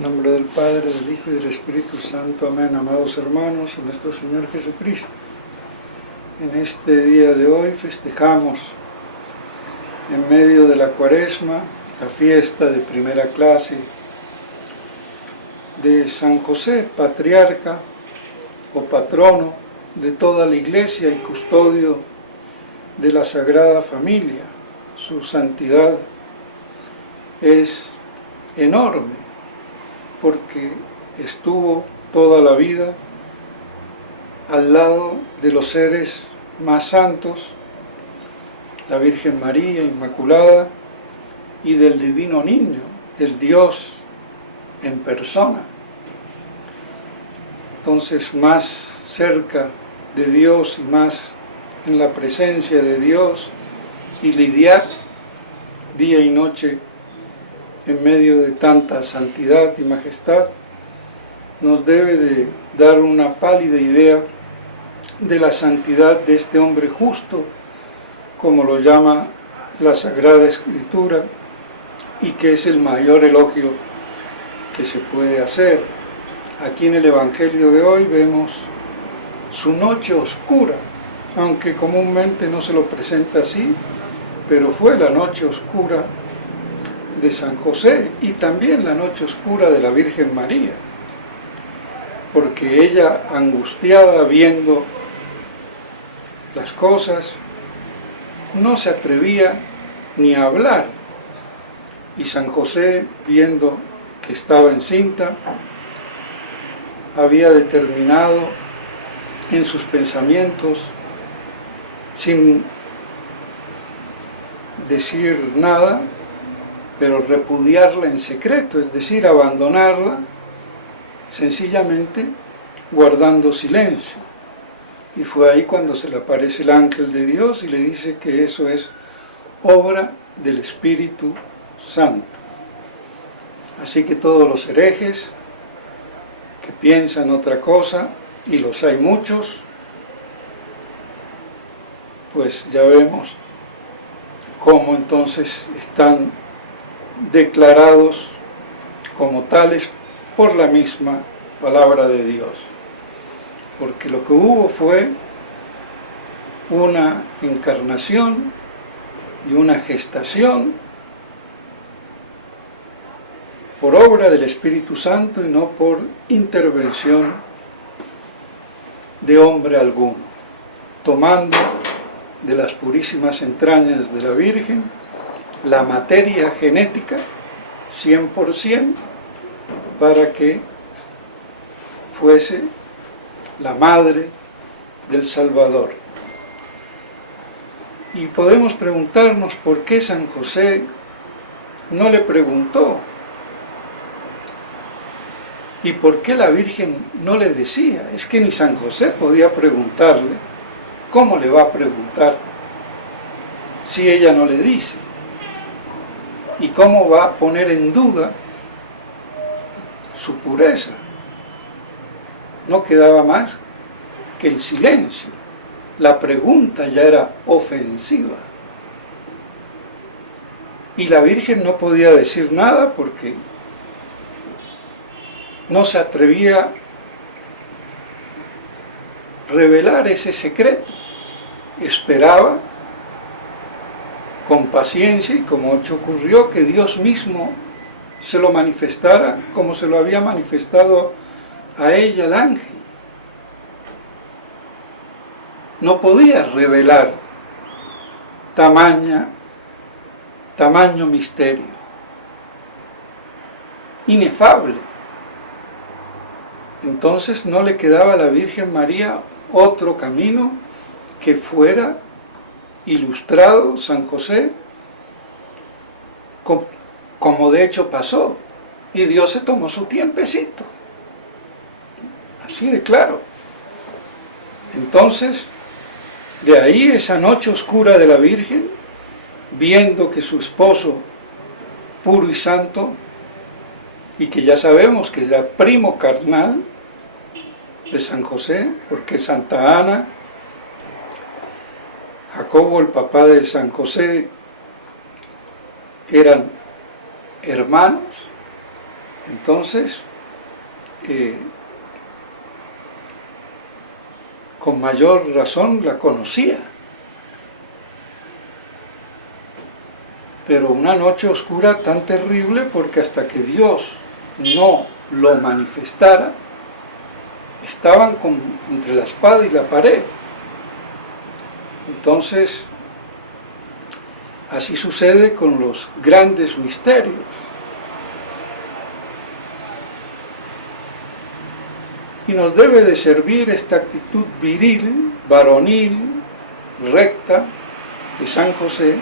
En nombre del Padre, del Hijo y del Espíritu Santo. Amén. Amados hermanos, en nuestro Señor Jesucristo, en este día de hoy festejamos, en medio de la Cuaresma, la fiesta de primera clase de San José, patriarca o patrono de toda la Iglesia y custodio de la Sagrada Familia. Su santidad es enorme, porque estuvo toda la vida al lado de los seres más santos, la Virgen María Inmaculada, y del Divino Niño, el Dios en persona. Entonces, más cerca de Dios y más en la presencia de Dios, y lidiar día y noche en medio de tanta santidad y majestad, nos debe de dar una pálida idea de la santidad de este hombre justo, como lo llama la Sagrada Escritura, y que es el mayor elogio que se puede hacer. Aquí en el Evangelio de hoy vemos su noche oscura, aunque comúnmente no se lo presenta así, pero fue la noche oscura de San José y también la noche oscura de la Virgen María, porque ella, angustiada viendo las cosas, no se atrevía ni a hablar, y San José, viendo que estaba encinta, había determinado en sus pensamientos, sin decir nada, pero repudiarla en secreto, es decir, abandonarla, sencillamente guardando silencio. Y fue ahí cuando se le aparece el ángel de Dios y le dice que eso es obra del Espíritu Santo. Así que todos los herejes que piensan otra cosa, y los hay muchos, pues ya vemos cómo entonces están declarados como tales por la misma palabra de Dios, porque lo que hubo fue una encarnación y una gestación por obra del Espíritu Santo y no por intervención de hombre alguno, tomando de las purísimas entrañas de la Virgen la materia genética 100% para que fuese la madre del Salvador. Y podemos preguntarnos por qué San José no le preguntó, y por qué la Virgen no le decía. Es que ni San José podía preguntarle. ¿Cómo le va a preguntar si ella no le dice? ¿Y cómo va a poner en duda su pureza? No quedaba más que el silencio. La pregunta ya era ofensiva. Y la Virgen no podía decir nada porque no se atrevía a revelar ese secreto. Esperaba con paciencia, y como ocurrió, que Dios mismo se lo manifestara como se lo había manifestado a ella el ángel. No podía revelar tamaño misterio, inefable. Entonces no le quedaba a la Virgen María otro camino que fuera ilustrado San José, como de hecho pasó, y Dios se tomó su tiempecito, así de claro. Entonces, de ahí esa noche oscura de la Virgen, viendo que su esposo puro y santo, y que ya sabemos que era primo carnal de San José, porque Santa Ana, Jacobo, el papá de San José, eran hermanos, Entonces, con mayor razón la conocía. Pero una noche oscura tan terrible, porque hasta que Dios no lo manifestara, estaban entre la espada y la pared. Entonces, así sucede con los grandes misterios. Y nos debe de servir esta actitud viril, varonil, recta de San José,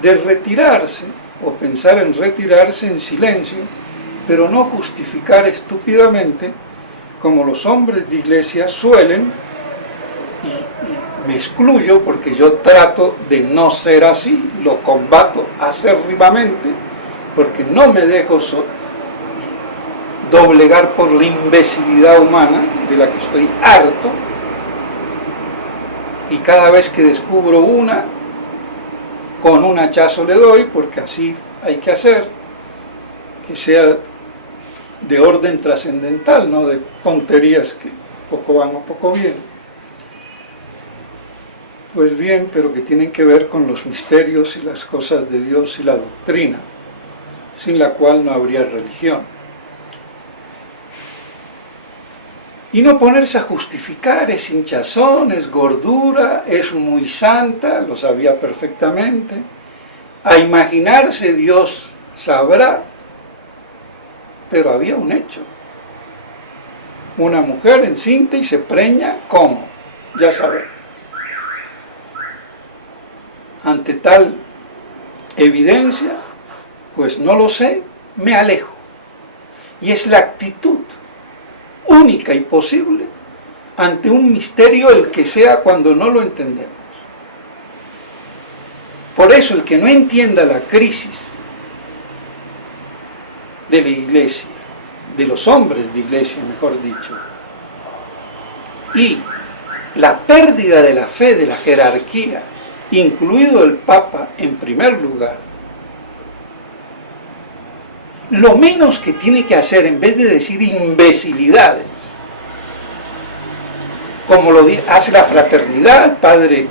de retirarse o pensar en retirarse en silencio, pero no justificar estúpidamente como los hombres de iglesia suelen, y me excluyo porque yo trato de no ser así, lo combato acérrimamente, porque no me dejo doblegar por la imbecilidad humana, de la que estoy harto, y cada vez que descubro una, con un hachazo le doy, porque así hay que hacer, que sea de orden trascendental, no de tonterías que poco van o poco vienen. Pues bien, pero que tienen que ver con los misterios y las cosas de Dios y la doctrina, sin la cual no habría religión. Y no ponerse a justificar, es hinchazón, es gordura, es muy santa, lo sabía perfectamente. A imaginarse Dios sabrá, pero había un hecho. Una mujer encinta y se preña, ¿cómo? Ya saben. Ante tal evidencia, pues no lo sé, me alejo. Y es la actitud única y posible ante un misterio, el que sea, cuando no lo entendemos. Por eso el que no entienda la crisis de la iglesia, de los hombres de iglesia, mejor dicho, y la pérdida de la fe de la jerarquía, incluido el Papa en primer lugar, lo menos que tiene que hacer, en vez de decir imbecilidades, como lo hace la fraternidad, el padre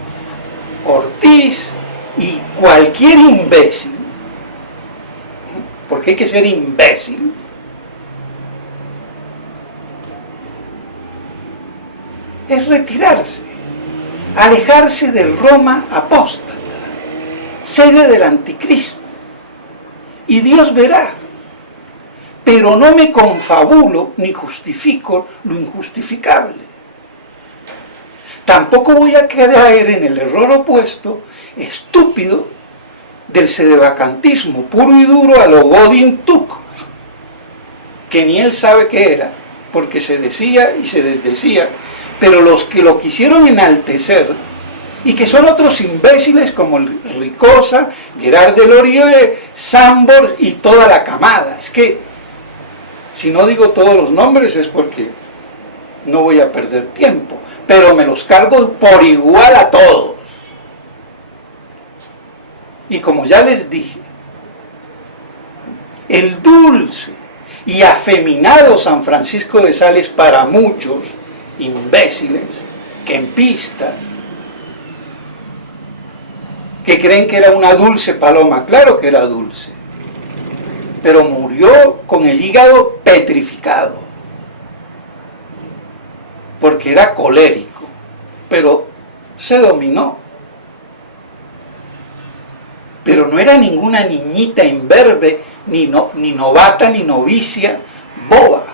Ortiz y cualquier imbécil, porque hay que ser imbécil, es retirarse, alejarse del Roma apóstata, sede del anticristo, y Dios verá. Pero no me confabulo ni justifico lo injustificable. Tampoco voy a caer en el error opuesto, estúpido, del sedevacantismo puro y duro a lo Godin Tuk, que ni él sabe qué era, porque se decía y se desdecía, pero los que lo quisieron enaltecer, y que son otros imbéciles como Ricosa, Gerard Delorie, Sambor y toda la camada. Es que si no digo todos los nombres es porque no voy a perder tiempo, pero me los cargo por igual a todos. Y como ya les dije, el dulce y afeminado San Francisco de Sales, para muchos imbéciles, kempistas, que creen que era una dulce paloma, claro que era dulce, pero murió con el hígado petrificado, porque era colérico, pero se dominó. Pero no era ninguna niñita imberbe, ni novata, ni novicia, boba.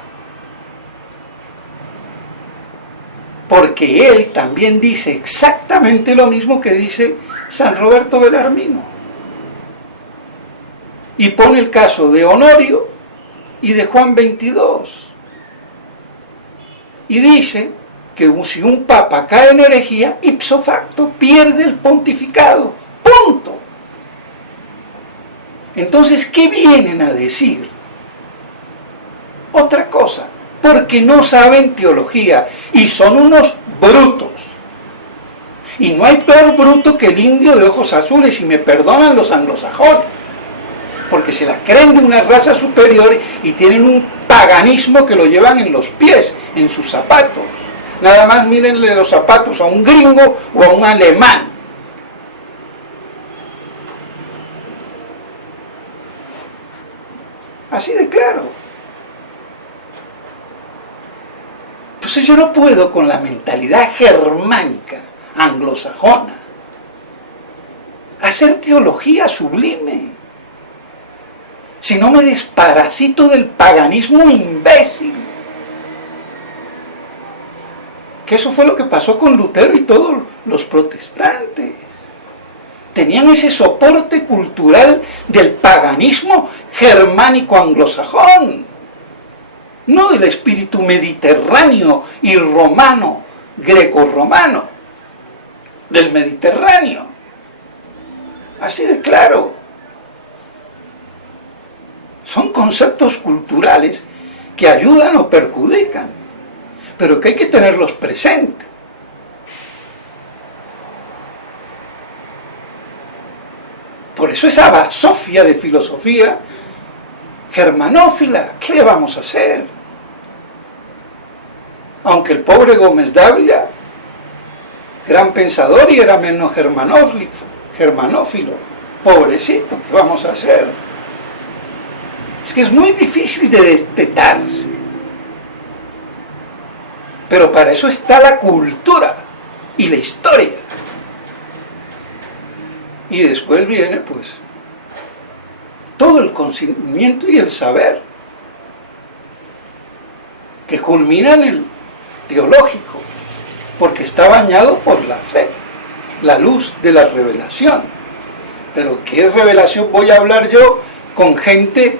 Porque él también dice exactamente lo mismo que dice San Roberto Belarmino. Y pone el caso de Honorio y de Juan 22. Y dice que si un papa cae en herejía, ipso facto pierde el pontificado. Punto. Entonces, ¿qué vienen a decir? Otra cosa, porque no saben teología y son unos brutos. Y no hay peor bruto que el indio de ojos azules, y me perdonan los anglosajones. porque se la creen de una raza superior y tienen un paganismo que lo llevan en los pies, en sus zapatos. Nada más mírenle los zapatos a un gringo o a un alemán. Así de claro. Entonces yo no puedo con la mentalidad germánica, anglosajona, hacer teología sublime. Si no me desparasito del paganismo imbécil. Que eso fue lo que pasó con Lutero y todos los protestantes. Tenían ese soporte cultural del paganismo germánico anglosajón, no del espíritu mediterráneo y romano, greco-romano, del Mediterráneo. Así de claro. Son conceptos culturales que ayudan o perjudican, pero que hay que tenerlos presentes. Por eso esa basofia de filosofía germanófila, ¿qué le vamos a hacer? Aunque el pobre Gómez Dávila, gran pensador y era menos germanófilo, pobrecito, ¿qué vamos a hacer? Es que es muy difícil de destetarse. Pero para eso está la cultura y la historia. Y después viene, pues, todo el conocimiento y el saber, que culmina en el teológico, porque está bañado por la fe, la luz de la revelación. Pero ¿qué revelación voy a hablar yo con gente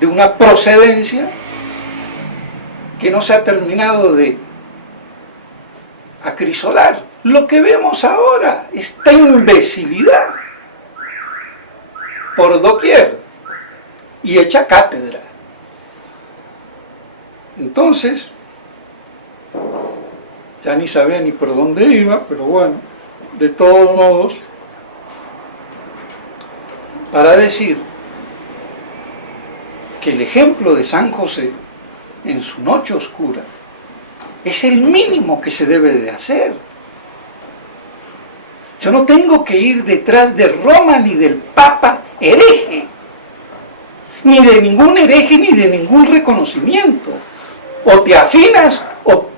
de una procedencia que no se ha terminado de acrisolar? Lo que vemos ahora, esta imbecilidad, por doquier, y hecha cátedra. Entonces, ya ni sabía ni por dónde iba, pero bueno, de todos modos, para decir que el ejemplo de San José en su noche oscura es el mínimo que se debe de hacer. Yo no tengo que ir detrás de Roma ni del Papa hereje, ni de ningún hereje ni de ningún reconocimiento. O te afinas o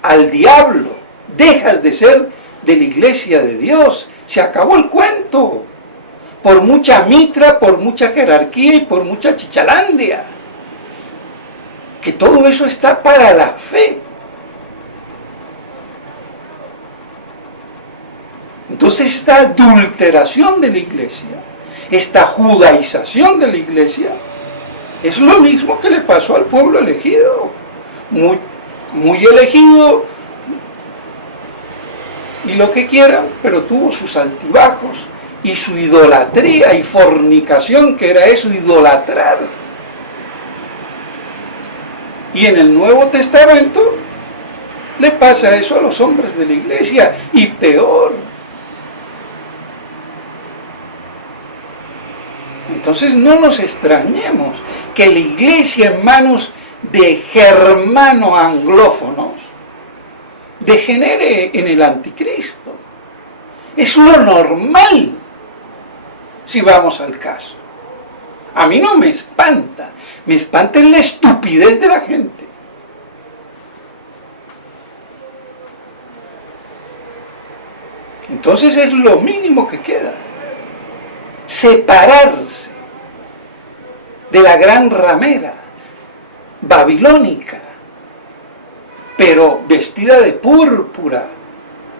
al diablo, dejas de ser de la Iglesia de Dios. Se acabó el cuento. Por mucha mitra, por mucha jerarquía y por mucha chichalandia. Que todo eso está para la fe. Entonces esta adulteración de la Iglesia, esta judaización de la Iglesia, es lo mismo que le pasó al pueblo elegido. Muy elegido y lo que quieran, pero tuvo sus altibajos y su idolatría y fornicación, que era eso, idolatrar. Y en el Nuevo Testamento le pasa eso a los hombres de la Iglesia, y peor. Entonces no nos extrañemos que la Iglesia en manos de germano-anglófonos degenere en el anticristo. Es lo normal, si vamos al caso. A mí no me espanta la estupidez de la gente. Entonces es lo mínimo que queda, separarse de la gran ramera babilónica, pero vestida de púrpura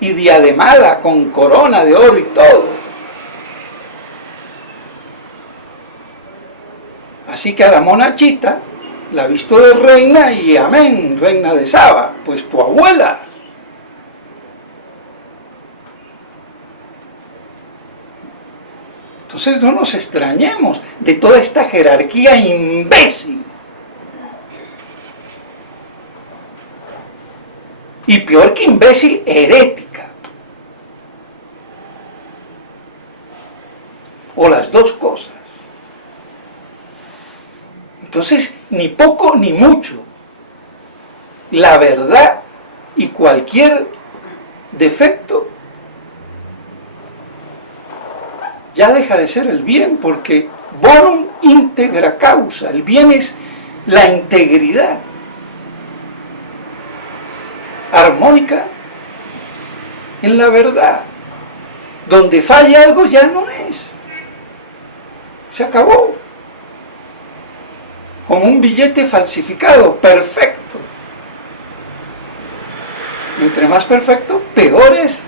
y diademada con corona de oro y todo. Así que a la monachita la visto de reina y amén, reina de Saba, pues tu abuela. Entonces no nos extrañemos de toda esta jerarquía imbécil. Y peor que imbécil, herética. O las dos cosas. Entonces, ni poco ni mucho. La verdad y cualquier defecto ya deja de ser el bien, porque bonum integra causa. El bien es la integridad armónica en la verdad. Donde falla algo ya no es. Se acabó. Como un billete falsificado, perfecto. Entre más perfecto, peor es.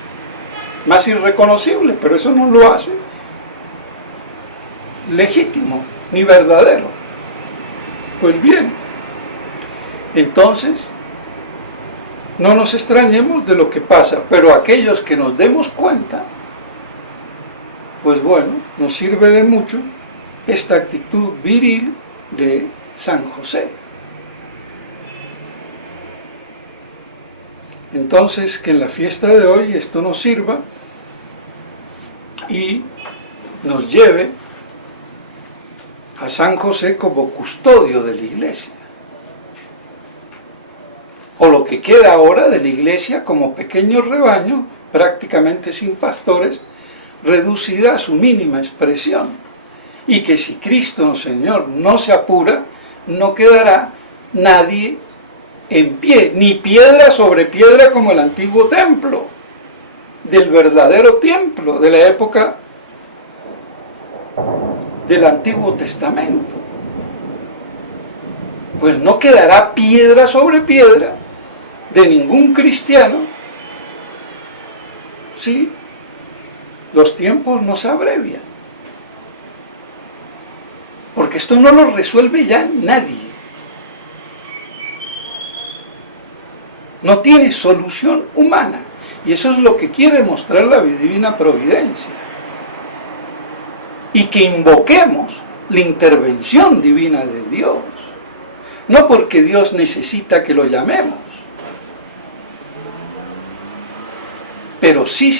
Más irreconocible, pero eso no lo hace legítimo ni verdadero. Pues bien, entonces no nos extrañemos de lo que pasa, pero aquellos que nos demos cuenta, pues bueno, nos sirve de mucho esta actitud viril de San José. Entonces, que en la fiesta de hoy esto nos sirva y nos lleve a San José como custodio de la iglesia, o lo que queda ahora de la iglesia como pequeño rebaño, prácticamente sin pastores, reducida a su mínima expresión, y que si Cristo Señor no se apura, no quedará nadie en pie, ni piedra sobre piedra como el antiguo templo, del verdadero templo de la época del Antiguo Testamento. Pues no quedará piedra sobre piedra de ningún cristiano si los tiempos no se abrevian. Porque esto no lo resuelve ya nadie. No tiene solución humana. Y eso es lo que quiere mostrar la divina providencia. Y que invoquemos la intervención divina de Dios. No porque Dios necesita que lo llamemos, pero sí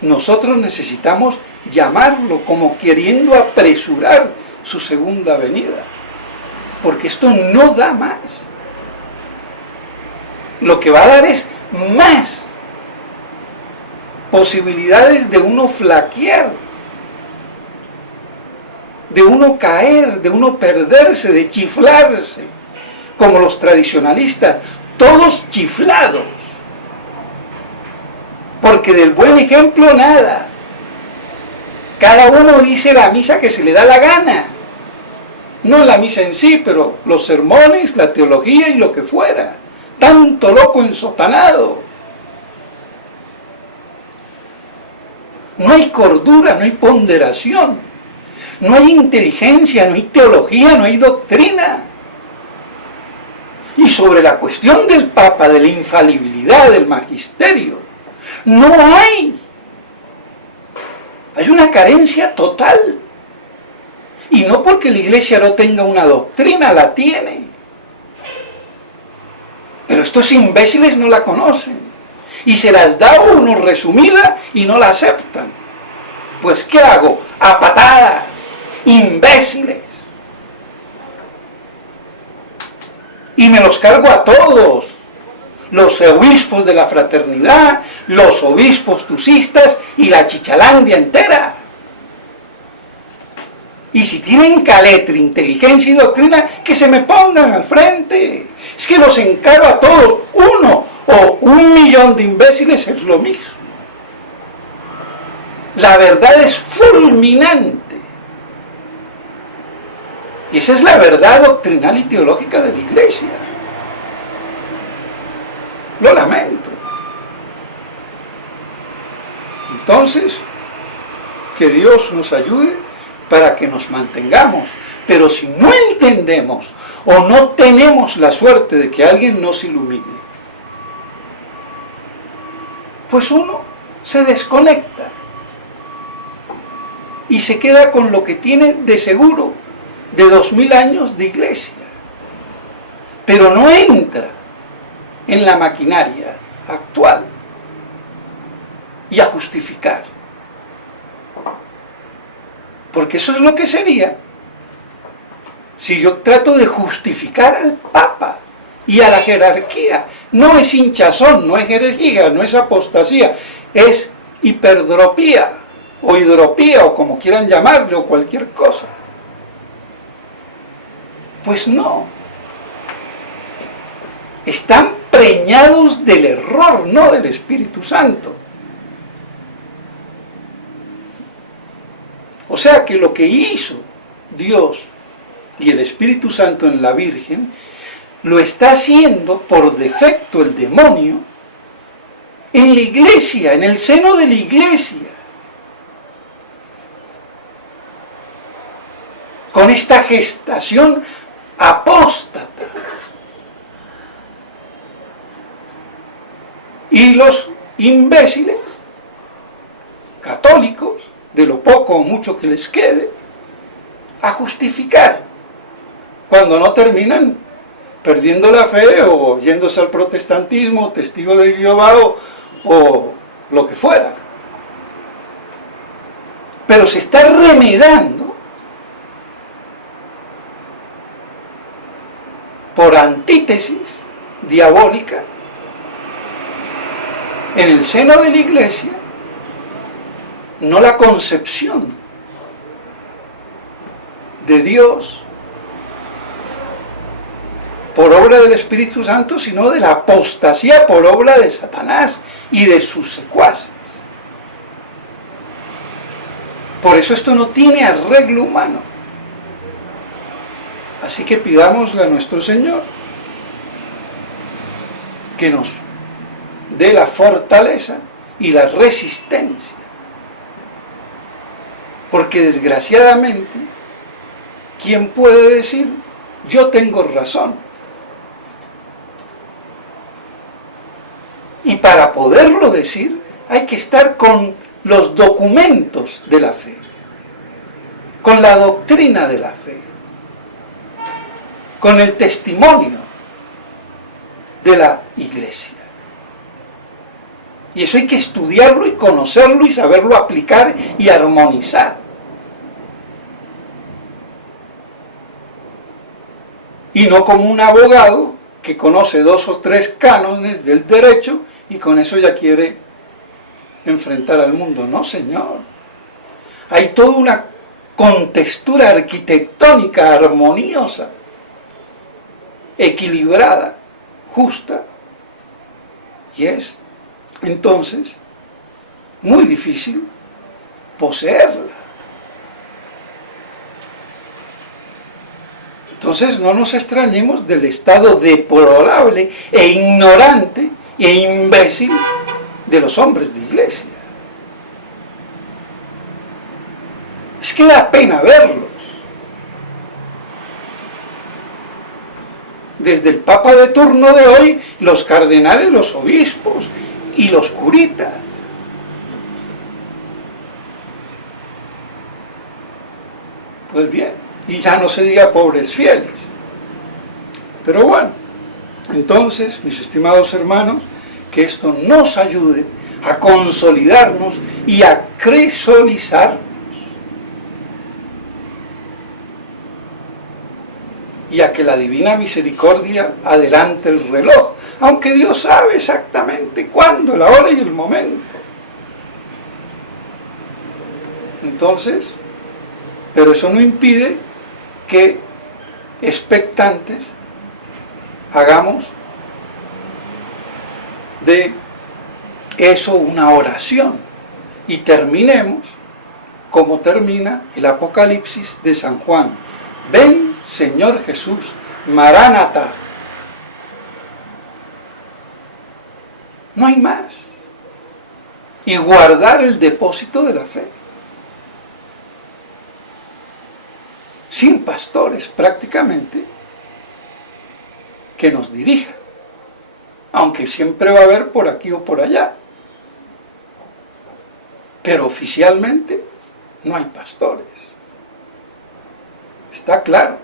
nosotros necesitamos llamarlo como queriendo apresurar su segunda venida, porque esto no da más. Lo que va a dar es más posibilidades de uno flaquear, de uno caer, de uno perderse, de chiflarse, como los tradicionalistas, todos chiflados, porque del buen ejemplo nada. Cada uno dice la misa que se le da la gana, no la misa en sí, pero los sermones, la teología y lo que fuera. Tanto loco ensotanado. No hay cordura, no hay ponderación, no hay inteligencia, no hay teología, no hay doctrina. Y sobre la cuestión del Papa, de la infalibilidad del magisterio, no hay. Hay una carencia total. Y no porque la Iglesia no tenga una doctrina, la tiene. Pero estos imbéciles no la conocen. Y se las da uno resumida y no la aceptan. Pues ¿qué hago? A patadas, imbéciles. Y me los cargo a todos. Los obispos de la fraternidad, los obispos tusistas y la chichalandia entera. Y si tienen caletri, inteligencia y doctrina, que se me pongan al frente. Es que los encaro a todos. 1 o 1.000.000 de imbéciles es lo mismo. La verdad es fulminante. Y esa es la verdad doctrinal y teológica de la Iglesia. Lo lamento. Entonces, que Dios nos ayude para que nos mantengamos. Pero si no entendemos o no tenemos la suerte de que alguien nos ilumine, pues uno se desconecta y se queda con lo que tiene de seguro de 2000 años de iglesia, pero no entra en la maquinaria actual y a justificar, porque eso es lo que sería Si yo trato de justificar al Papa y a la jerarquía, no es hinchazón, no es herejía, no es apostasía, es hiperdropía o hidropía o como quieran llamarle o cualquier cosa. Pues no. Están preñados del error, no del Espíritu Santo. O sea que lo que hizo Dios y el Espíritu Santo en la Virgen, lo está haciendo por defecto el demonio en la iglesia, en el seno de la iglesia. Con esta gestación apóstata. Y los imbéciles, católicos, de lo poco o mucho que les quede, a justificar, cuando no terminan perdiendo la fe o yéndose al protestantismo, testigo de Jehová o lo que fuera. Pero se está remedando por antítesis diabólica en el seno de la iglesia, no la concepción de Dios por obra del Espíritu Santo, sino de la apostasía por obra de Satanás y de sus secuaces. Por eso esto no tiene arreglo humano. Así que pidámosle a nuestro Señor que nos dé la fortaleza y la resistencia. Porque desgraciadamente, ¿quién puede decir, yo tengo razón? Y para poderlo decir, hay que estar con los documentos de la fe, con la doctrina de la fe, con el testimonio de la iglesia. Y eso hay que estudiarlo y conocerlo y saberlo aplicar y armonizar. Y no como un abogado que conoce 2 o 3 cánones del derecho y con eso ya quiere enfrentar al mundo. No, señor. Hay toda una contextura arquitectónica armoniosa, equilibrada, justa, y es entonces muy difícil poseerla. Entonces no nos extrañemos del estado deplorable e ignorante e imbécil de los hombres de iglesia. Es que da pena verlos. Desde el Papa de turno de hoy, los cardenales, los obispos y los curitas. Pues bien, y ya no se diga pobres fieles. Pero bueno, entonces, mis estimados hermanos, que esto nos ayude a consolidarnos y a crisolizarnos. Y a que la divina misericordia adelante el reloj, aunque Dios sabe exactamente cuándo, la hora y el momento. Entonces, pero eso no impide que expectantes hagamos de eso una oración y terminemos como termina el Apocalipsis de San Juan. Ven, Señor Jesús, Maránata. No hay más. Y guardar el depósito de la fe. Sin pastores prácticamente que nos dirijan. Aunque siempre va a haber por aquí o por allá. Pero oficialmente no hay pastores. Está claro,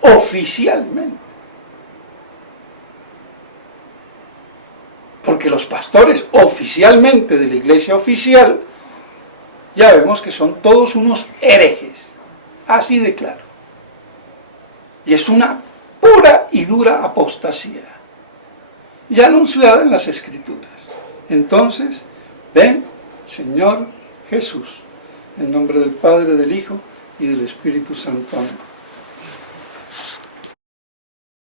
oficialmente. Porque los pastores oficialmente de la iglesia oficial, ya vemos que son todos unos herejes, así de claro. Y es una pura y dura apostasía, ya anunciada en las Escrituras. Entonces, ven, Señor Jesús, en nombre del Padre, del Hijo y del Espíritu Santo. Amén.